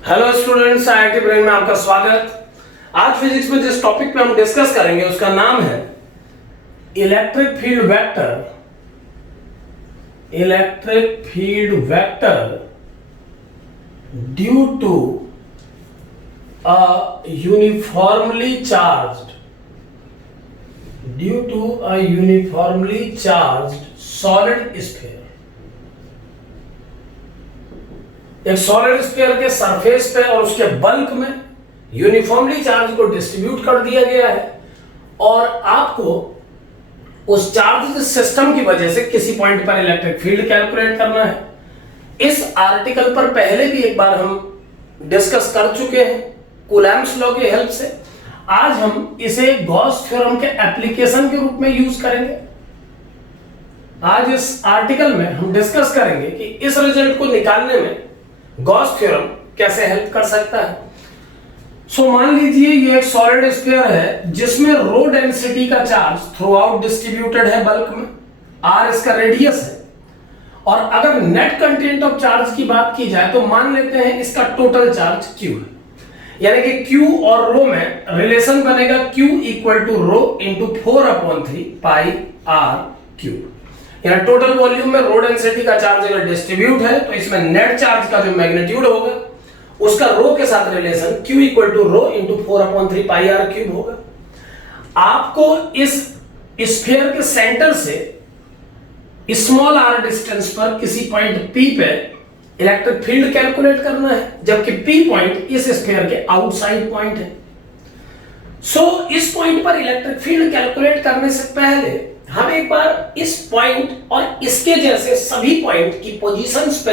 Hello students, IIT brain में आपका स्वागत। आज फिजिक्स में जिस टॉपिक पे हम डिस्कस करेंगे उसका नाम है electric field vector. Electric field vector due to a uniformly charged solid sphere. एक सॉलिड स्फीयर के सरफेस पे और उसके बल्क में यूनिफॉर्मली चार्ज को डिस्ट्रीब्यूट कर दिया गया है और आपको उस चार्ज सिस्टम की वजह से किसी पॉइंट पर इलेक्ट्रिक फील्ड कैलकुलेट करना है। इस आर्टिकल पर पहले भी एक बार हम डिस्कस कर चुके हैं कूलम्ब्स लॉ की हेल्प से। आज हम इसे गॉस थ्योरम के एप्लीकेशन के रूप में यूज करेंगे। आज इस आर्टिकल में हम डिस्कस करेंगे कि इस रिजल्ट को निकालने में गॉस थ्योरम कैसे हेल्प कर सकता है। मान लीजिए ये एक सॉलिड स्फीयर है जिसमें रो डेंसिटी का चार्ज थ्रू आउट डिस्ट्रीब्यूटेड है बल्क में, r इसका रेडियस है। और अगर नेट कंटेंट ऑफ चार्ज की बात की जाए तो मान लेते हैं इसका टोटल चार्ज q है, यानी कि q और रो में रिलेशन बनेगा q equal to rho into 4/3 pi r cube. यानी टोटल वॉल्यूम में रो डेंसिटी का चार्ज अगर डिस्ट्रीब्यूट है तो इसमें नेट चार्ज का जो मैग्नीट्यूड होगा उसका रो के साथ relation q equal to rho into 4/3 pi r cube होगा। आपको इस स्फीयर के सेंटर से स्मॉल r डिस्टेंस पर किसी पॉइंट p पे इलेक्ट्रिक फील्ड कैलकुलेट करना है, जबकि p पॉइंट इस स्फीयर के आउटसाइड पॉइंट है। इस पॉइंट पर इलेक्ट्रिक फील्ड कैलकुलेट करने से पहले हम एक बार इस पॉइंट और इसके जैसे सभी पॉइंट की पोजीशंस पे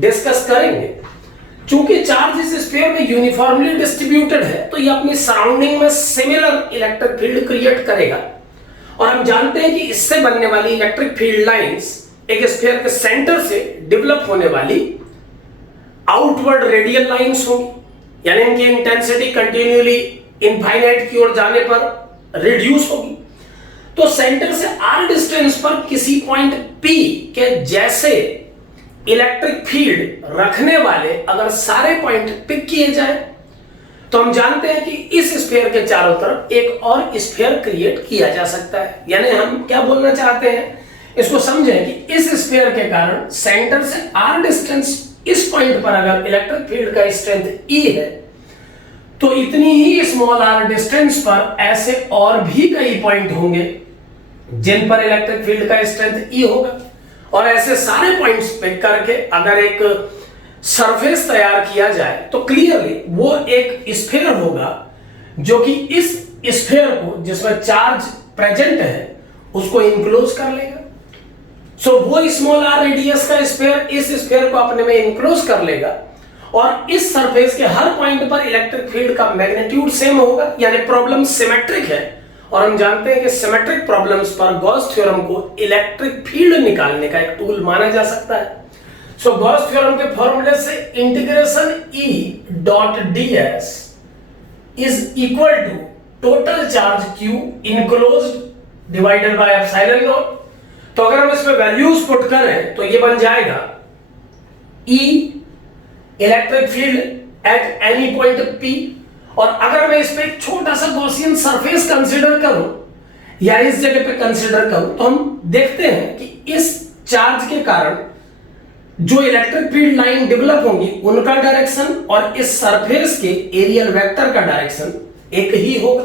डिस्कस करेंगे। चूंकि चार्ज इस स्फीयर में यूनिफॉर्मली डिस्ट्रीब्यूटेड है तो ये अपनी सराउंडिंग में सिमिलर इलेक्ट्रिक फील्ड क्रिएट करेगा और हम जानते हैं कि इससे बनने वाली इलेक्ट्रिक फील्ड लाइंस एक स्फीयर के सेंटर से डेवलप होने वाली आउटवर्ड रेडियल लाइंस होंगी, यानी इनकी इंटेंसिटी कंटिन्यूअली इनफाइनाइट की ओर जाने पर रिड्यूस होगी। तो सेंटर से r डिस्टेंस पर किसी पॉइंट P के जैसे इलेक्ट्रिक फील्ड रखने वाले अगर सारे पॉइंट पिक किए जाए तो हम जानते हैं कि इस स्फीयर के चारों तरफ एक और स्फीयर क्रिएट किया जा सकता है। यानी हम क्या बोलना चाहते हैं, इसको समझें कि इस स्फीयर के कारण सेंटर से r डिस्टेंस इस पॉइंट पर अगर इलेक्ट्रिक फील्ड का स्ट्रेंथ E है तो इतनी ही स्मॉल r डिस्टेंस पर ऐसे और भी कई पॉइंट होंगे जिन पर इलेक्ट्रिक फील्ड का स्ट्रेंथ E होगा। और ऐसे सारे पॉइंट्स पिक करके अगर एक सरफेस तैयार किया जाए तो क्लियरली वो एक स्फीयर होगा जो कि इस स्फीयर को जिसमें चार्ज प्रेजेंट है उसको इनक्लोज कर लेगा। वो स्मॉल r रेडियस का स्फीयर इस स्फीयर को अपने में इनक्लोज कर लेगा और इस सरफेस के हर पॉइंट पर इलेक्ट्रिक फील्ड का मैग्नीट्यूड सेम होगा, यानी प्रॉब्लम सिमेट्रिक है। और हम जानते हैं कि सिमेट्रिक प्रॉब्लम्स पर गॉस थ्योरम को इलेक्ट्रिक फील्ड निकालने का एक टूल माना जा सकता है। गॉस थ्योरम के फॉर्मूले से integration E dot ds is equal to total charge Q enclosed divided by epsilon naught. तो अगर हम इसमें वैल्यूज पुट करें तो ये बन जाएगा E electric field at any point P। और अगर मैं इस पे एक छोटा सा गॉसियन सरफेस कंसीडर करूं या इस जगह पे कंसीडर करूं तो हम देखते हैं कि इस चार्ज के कारण जो इलेक्ट्रिक फील्ड लाइन डेवलप होंगी उनका डायरेक्शन और इस सरफेस के एरियल वेक्टर का डायरेक्शन एक ही होगा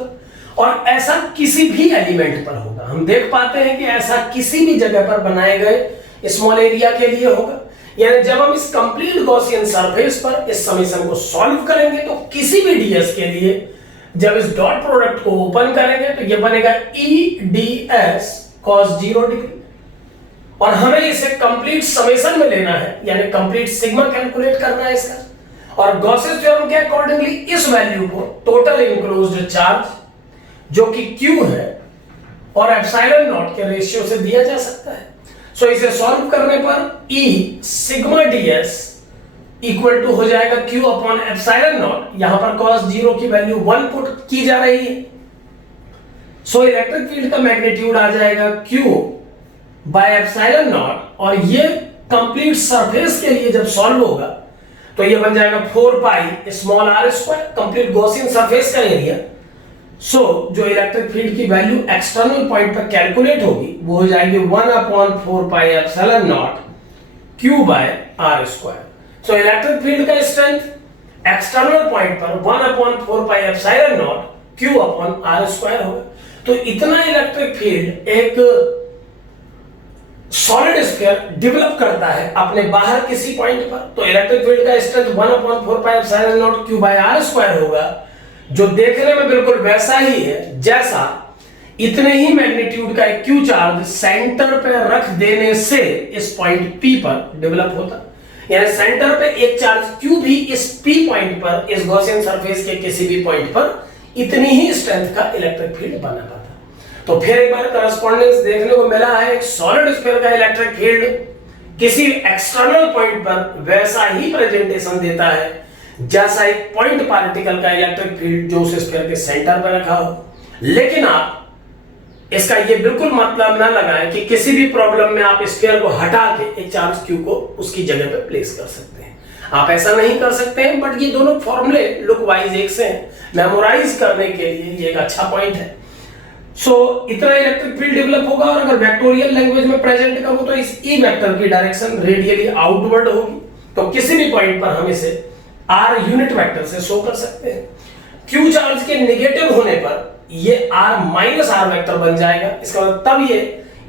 और ऐसा किसी भी एलिमेंट पर होगा। हम देख पाते हैं कि ऐसा किसी भी जगह पर बनाए गए स्मॉल एरिया के लिए होगा। यानी जब हम इस कंप्लीट गॉसियन सरफेस पर इस समीकरण को सॉल्व करेंगे तो किसी भी ds के लिए जब इस डॉट प्रोडक्ट को ओपन करेंगे तो ये बनेगा E ds cos 0 डिग्री और हमें इसे कंप्लीट समेशन में लेना है, यानी कंप्लीट सिग्मा कैलकुलेट करना है इसका। और गॉसेस थ्योरम के अकॉर्डिंगली इस वैल्यू को टोटल इनक्लोज्ड चार्ज जो कि Q है और एप्सिलॉन नॉट के रेशियो से दिया जा सकता है। इसे सॉल्व करने पर E sigma ds equal to हो जाएगा Q अपॉन एप्सिलॉन नॉट। यहां पर cos 0 की वैल्यू 1 पुट की जा रही है। इलेक्ट्रिक फील्ड का मैग्नीट्यूड आ जाएगा Q बाय एप्सिलॉन नॉट और ये कंप्लीट सरफेस के लिए जब सॉल्व होगा तो ये बन जाएगा 4 pi small r square, complete Gaussian surface का एरिया। सो जो इलेक्ट्रिक फील्ड की वैल्यू एक्सटर्नल पॉइंट पर कैलकुलेट होगी वो हो जाएगी 1/4 pi epsilon naught q by r square. So electric field का स्ट्रेंथ एक्सटर्नल पॉइंट पर 1/4 pi epsilon naught q upon r square होगा। तो इतना इलेक्ट्रिक फील्ड एक सॉलिड स्फीयर डेवलप करता है अपने बाहर किसी पॉइंट पर। तो इलेक्ट्रिक फील्ड का strength 1/4 pi epsilon naught q by r square होगा, जो देखने में बिल्कुल वैसा ही है जैसा इतने ही मैग्नीट्यूड का एक q चार्ज सेंटर पे रख देने से इस पॉइंट P पर डेवलप होता। यानी सेंटर पे एक चार्ज q भी इस P पॉइंट पर, इस गॉसियन सरफेस के किसी भी पॉइंट पर इतनी ही स्ट्रेंथ का इलेक्ट्रिक फील्ड बना पाता। तो फिर एक बार करस्पॉन्डेंस देखने को मिला है, एक सॉलिड स्फीयर का इलेक्ट्रिक फील्ड किसी एक्सटर्नल पॉइंट पर वैसा ही प्रेजेंटेशन देता है जैसा एक पॉइंट पार्टिकल का इलेक्ट्रिक फील्ड जो उस स्फीयर के सेंटर पर रखा हो। लेकिन आप इसका ये बिल्कुल मतलब ना लगाएं कि किसी भी प्रॉब्लम में आप स्फीयर को हटा के एक चार्ज q को उसकी जगह पे प्लेस कर सकते हैं। आप ऐसा नहीं कर सकते हैं, बट ये दोनों फॉर्मूले लुक वाइज एक से हैं, मेमोराइज करने के लिए ये एक अच्छा पॉइंट है। सो इतना इलेक्ट्रिक फील्ड डेवलप होगा, और अगर वेक्टोरियल लैंग्वेज में प्रेजेंट करूं तो इस ई वेक्टर की डायरेक्शन रेडियली आउटवर्ड होगी। तो किसी भी पॉइंट पर हम इसे r यूनिट वेक्टर से शो कर सकते हैं। q चार्ज के नेगेटिव होने पर ये r माइनस r वेक्टर बन जाएगा। इसका मतलब तब ये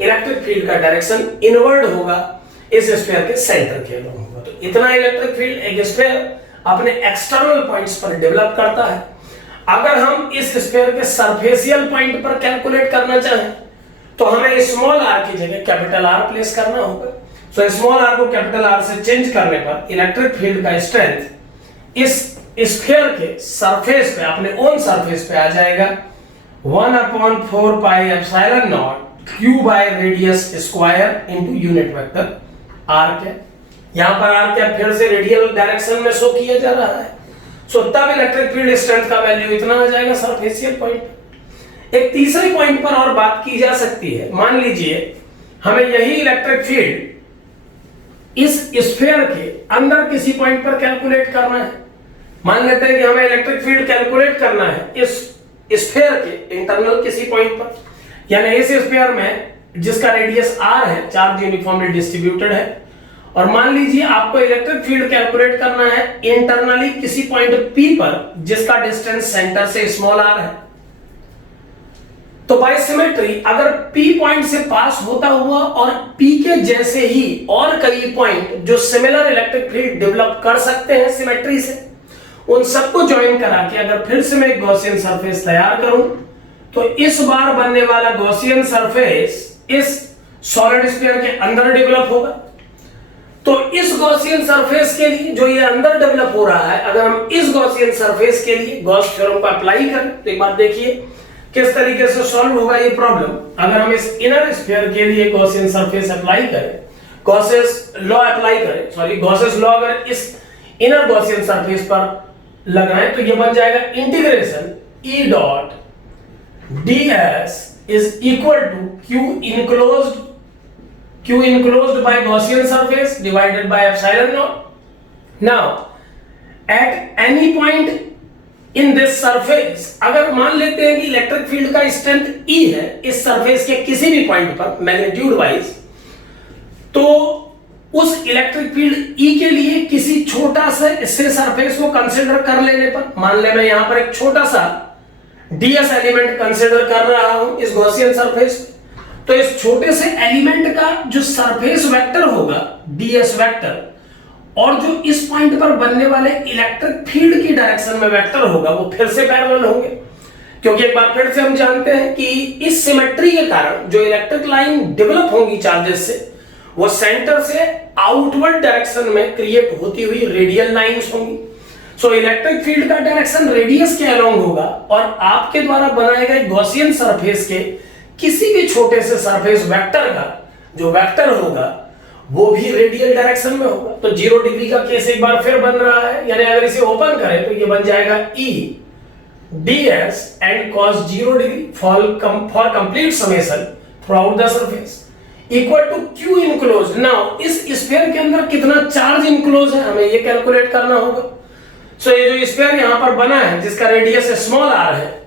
इलेक्ट्रिक फील्ड का डायरेक्शन इनवर्ड होगा, इस स्फीयर के सेंटर के अलॉन्ग होगा। तो इतना इलेक्ट्रिक फील्ड एक स्फीयर अपने एक्सटर्नल पॉइंट्स पर डेवलप करता है। अगर हम इस स्फीयर के सरफेसियल पॉइंट पर कैलकुलेट करना चाहें तो हमें स्मॉल r की जगह कैपिटल R प्लेस करना होगा। सो स्मॉल r को कैपिटल R से चेंज करने पर इलेक्ट्रिक फील्ड का स्ट्रेंथ इस स्फीयर के सरफेस पे, अपने ओन सरफेस पे आ जाएगा 1/4 pi epsilon naught q by radius square into unit vector r के। यहां पर r क्या फिर से रेडियल डायरेक्शन में शो किया जा रहा है। सो तब इलेक्ट्रिक फील्ड स्ट्रेंथ का वैल्यू इतना आ जाएगा सरफेसियल पॉइंट। एक तीसरे पॉइंट पर और बात की जा सकती है। मान लीजिए हमें यही इलेक्ट्रिक फील्ड इस स्फीयर के अंदर किसी पॉइंट पर कैलकुलेट करना है। मान लेते हैं कि हमें इलेक्ट्रिक फील्ड कैलकुलेट करना है इस स्फीयर के इंटरनल किसी पॉइंट पर, यानी इस स्फीयर में जिसका रेडियस r है, चार्ज यूनिफॉर्मली डिस्ट्रीब्यूटेड है, और मान लीजिए आपको इलेक्ट्रिक फील्ड कैलकुलेट करना है इंटरनली किसी पॉइंट P पर जिसका डिस्टेंस सेंटर से स्मॉल r है। तो बाय सिमेट्री अगर P पॉइंट से पास होता हुआ और P के जैसे ही और कई पॉइंट जो सिमिलर इलेक्ट्रिक फील्ड डेवलप कर सकते हैं सिमेट्री से, उन सबको ज्वाइन करा के अगर फिर से मैं एक गॉसियन सरफेस तैयार करूं तो इस बार बनने वाला गॉसियन सरफेस इस सॉलिड स्फीयर के अंदर डेवलप होगा। तो इस गॉसियन सरफेस के लिए जो ये अंदर डेवलप हो रहा है, अगर हम इस गॉसियन सरफेस के लिए गॉस थ्योरम को अप्लाई करें तो एक बात देखिए किस तरीके से सॉल्व होगा ये प्रॉब्लम। अगर हम इस इनर स्फीयर के लिए गॉसियन सरफेस अप्लाई करें, गॉसेस लॉ अप्लाई करें, सॉरी गॉसेस लॉ अगर इस इनर गॉसियन सरफेस पर लगाएं तो ये बन जाएगा integration E dot ds is equal to q enclosed by Gaussian surface divided by epsilon naught. Now at any point in this surface, अगर मान लेते हैं कि इलेक्ट्रिक फील्ड का स्ट्रेंथ E है इस सरफेस के किसी भी पॉइंट पर मैग्नीट्यूड वाइज, तो उस इलेक्ट्रिक फील्ड E के लिए किसी छोटा सा इससे सरफेस को कंसीडर कर लेने पर, मान ले मैं यहां पर एक छोटा सा ds एलिमेंट कंसीडर कर रहा हूं इस गॉसियन सरफेस, तो इस छोटे से एलिमेंट का जो सरफेस वेक्टर होगा ds वेक्टर, और जो इस पॉइंट पर बनने वाले इलेक्ट्रिक फील्ड की डायरेक्शन में वेक्टर होगा वो फिर से पैरेलल होंगे। क्योंकि एक बार फिर से हम जानते हैं कि इस सिमेट्री के कारण जो इलेक्ट्रिक लाइन डेवलप होंगी चार्जेस से, वो सेंटर से आउटवर्ड डायरेक्शन में क्रिएट होती हुई रेडियल लाइंस होंगी। सो इलेक्ट्रिक फील्ड का डायरेक्शन रेडियस के अलोंग होगा, और आपके द्वारा बनाए गए गॉसियन सरफेस के किसी भी छोटे से सरफेस वेक्टर का जो वेक्टर होगा वो भी रेडियल डायरेक्शन में होगा। तो 0 डिग्री का केस एक बार फिर बन रहा है, यानी अगर इसे ओपन करें तो ये बन जाएगा E ds and cos 0 degree for complete summation throughout the surface. Equal to Q enclose. Now इस स्फीयर के अंदर कितना चार्ज इनक्लोज है हमें ये कैलकुलेट करना होगा। सो ये जो स्फीयर यहां पर बना है जिसका रेडियस स्मॉल आर है,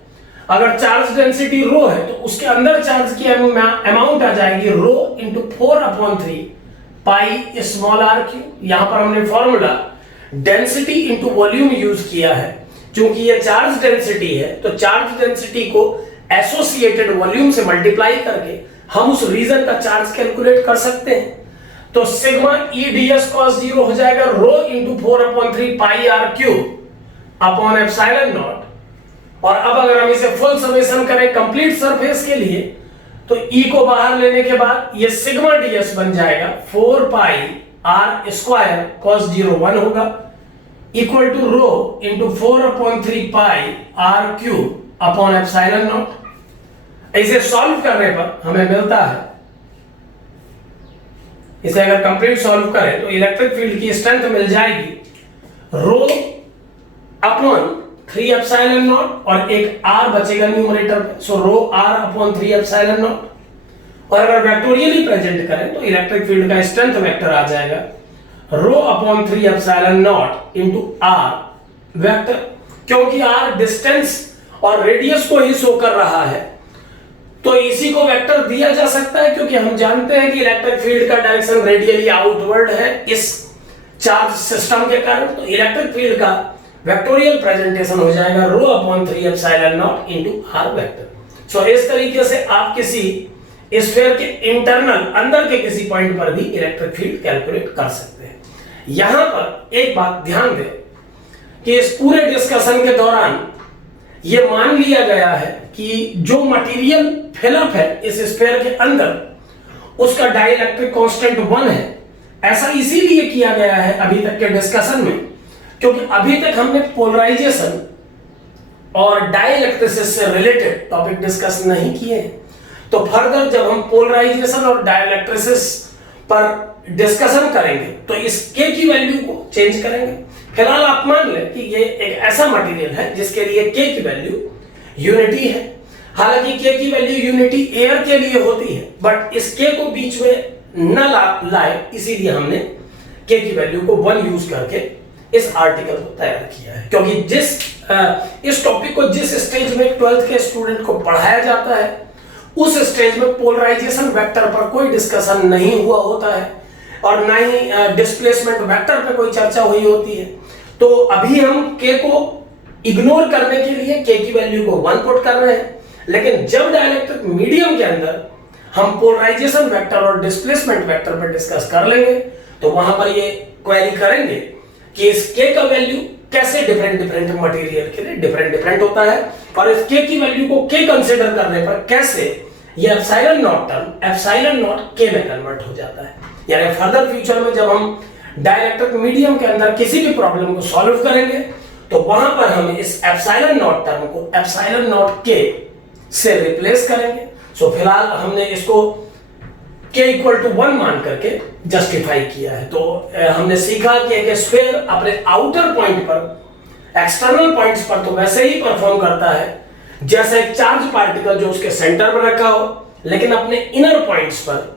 अगर चार्ज डेंसिटी रो है तो उसके अंदर चार्ज की अमाउंट आ जाएगी rho into 4/3 pi small r cube. यहां पर हमने formula density into volume use किया है। क्योंकि ये चार्ज डेंसिटी है तो चार्ज डेंसिटी को एसोसिएटेड वॉल्यूम से मल्टीप्लाई करके हम उस रीजन का चार्ज कैलकुलेट कर सकते हैं। तो सिग्मा ई ds cos 0 हो जाएगा rho into 4/3 pi are cube upon epsilon naught. और अब अगर हम इसे फुल समेशन करें कंप्लीट सरफेस के लिए तो ई को बाहर लेने के बाद ये सिग्मा ds बन जाएगा 4 पाई आर स्क्वायर cos 0 1 होगा equal to rho into 4/3 pi are cube upon epsilon naught. इसे सॉल्व करने पर हमें मिलता है, इसे अगर कंप्लीट सॉल्व करें तो इलेक्ट्रिक फील्ड की स्ट्रेंथ मिल जाएगी रो अपॉन 3 एप्सिलॉन नॉट और एक आर बचेगा न्यूमरेटर पे, so rho R upon 3 epsilon naught. और अगर वेक्टोरियली प्रेजेंट करें तो इलेक्ट्रिक फील्ड का स्ट्रेंथ वेक्टर आ जाएगा rho upon 3 epsilon naught into are vector. क्योंकि आर डिस्टेंस और रेडियस को ही शो कर रहा है तो इसी को वेक्टर दिया जा सकता है, क्योंकि हम जानते हैं कि इलेक्ट्रिक फील्ड का डायरेक्शन रेडियली आउटवर्ड है इस चार्ज सिस्टम के कारण। तो इलेक्ट्रिक फील्ड का वेक्टोरियल प्रेजेंटेशन हो जाएगा rho upon 3 epsilon naught into are vector. So इस तरीके से आप किसी स्फीयर के इंटरनल अंदर के किसी पॉइंट पर भी इलेक्ट्रिक फील्ड कैलकुलेट कर सकते हैं। यहां पर एक बात ध्यान दें कि इस पूरे डिस्कशन के दौरान यह मान लिया गया है कि जो मटेरियल फिलअप है इस स्फीयर के अंदर उसका डाइलेक्ट्रिक कांस्टेंट 1 है। ऐसा इसीलिए किया गया है अभी तक के डिस्कशन में क्योंकि अभी तक हमने पोलराइजेशन और डाइलेक्ट्रिसिस से रिलेटेड टॉपिक डिस्कस नहीं किए हैं। तो फर्दर जब हम पोलराइजेशन और डाइलेक्ट्रिसिस पर डिस्कशन करेंगे तो इस के की वैल्यू को चेंज करेंगे। फिलहाल आप मान लें कि ये एक ऐसा मटेरियल है जिसके लिए के की वैल्यू यूनिटी है। हालांकि के की वैल्यू यूनिटी एयर के लिए होती है बट इस के को बीच में न लाए इसीलिए हमने के की वैल्यू को 1 यूज करके इस आर्टिकल को तैयार किया है। क्योंकि इस टॉपिक को जिस स्टेज में 12th के स्टूडेंट को पढ़ाया जाता है उस स्टेज में पोलराइजेशन वेक्टर पर कोई डिस्कशन नहीं हुआ होता है और ना ही डिस्प्लेसमेंट वेक्टर पर कोई चर्चा हुई होती है। तो अभी हम के को इग्नोर करने के लिए के की वैल्यू को 1 पुट कर रहे हैं, लेकिन जब डाइलेक्ट्रिक मीडियम के अंदर हम पोलराइजेशन वेक्टर और डिस्प्लेसमेंट वेक्टर पर डिस्कस कर लेंगे तो वहां पर ये क्वेरी करेंगे कि इस के का वैल्यू कैसे डिफरेंट मटेरियल के लिए डिफरेंट होता है और इस के की वैल्यू को के कंसीडर करने पर कैसे ये epsilon not term epsilon not के में कन्वर्ट हो जाता है। यानी फर्दर फ्यूचर में जब हम डाइलेक्ट्रिक मीडियम के अंदर किसी भी प्रॉब्लम को सॉल्व करेंगे तो वहां पर हम इस एप्सिलॉन नॉट टर्म को एप्सिलॉन नॉट के से रिप्लेस करेंगे। सो फिलहाल हमने इसको k इक्वल टू 1 मान करके जस्टिफाई किया है। तो हमने सीखा कि एक स्फीयर अपने आउटर पॉइंट पर एक्सटर्नल पॉइंट्स पर तो वैसे ही परफॉर्म करता है जैसे एक चार्ज पार्टिकल जो उसके सेंटर पर रखा हो, लेकिन अपने इनर पॉइंट्स पर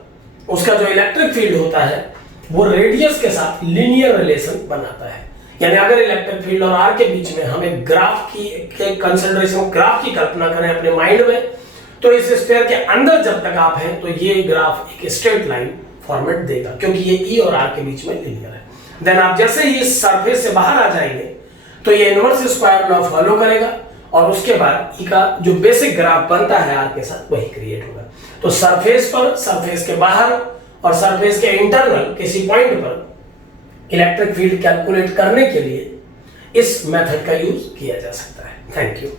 उसका जो इलेक्ट्रिक फील्ड होता है वो रेडियस के साथ लीनियर रिलेशन बनाता है। यानी अगर इलेक्ट्रिक फील्ड और आर के बीच में हमें ग्राफ की कंसिडरेशन ग्राफ की कल्पना करें अपने माइंड में तो इस स्फीयर के अंदर जब तक आप हैं तो ये ग्राफ एक स्ट्रेट लाइन फॉर्मेट देगा क्योंकि ये ई और आर के बीच में लीनियर है। देन आप जैसे ही इस सरफेस से बाहर आ जाएंगे तो ये इनवर्स स्क्वायर लॉ फॉलो करेगा और उसके बाद ई का जो बेसिक ग्राफ बनता है आर के साथ वही क्रिएट होगा। तो सरफेस पर, सरफेस के बाहर और सरफेस के इंटरनल किसी पॉइंट पर इलेक्ट्रिक फील्ड कैलकुलेट करने के लिए इस मेथड का यूज किया जा सकता है। Thank you.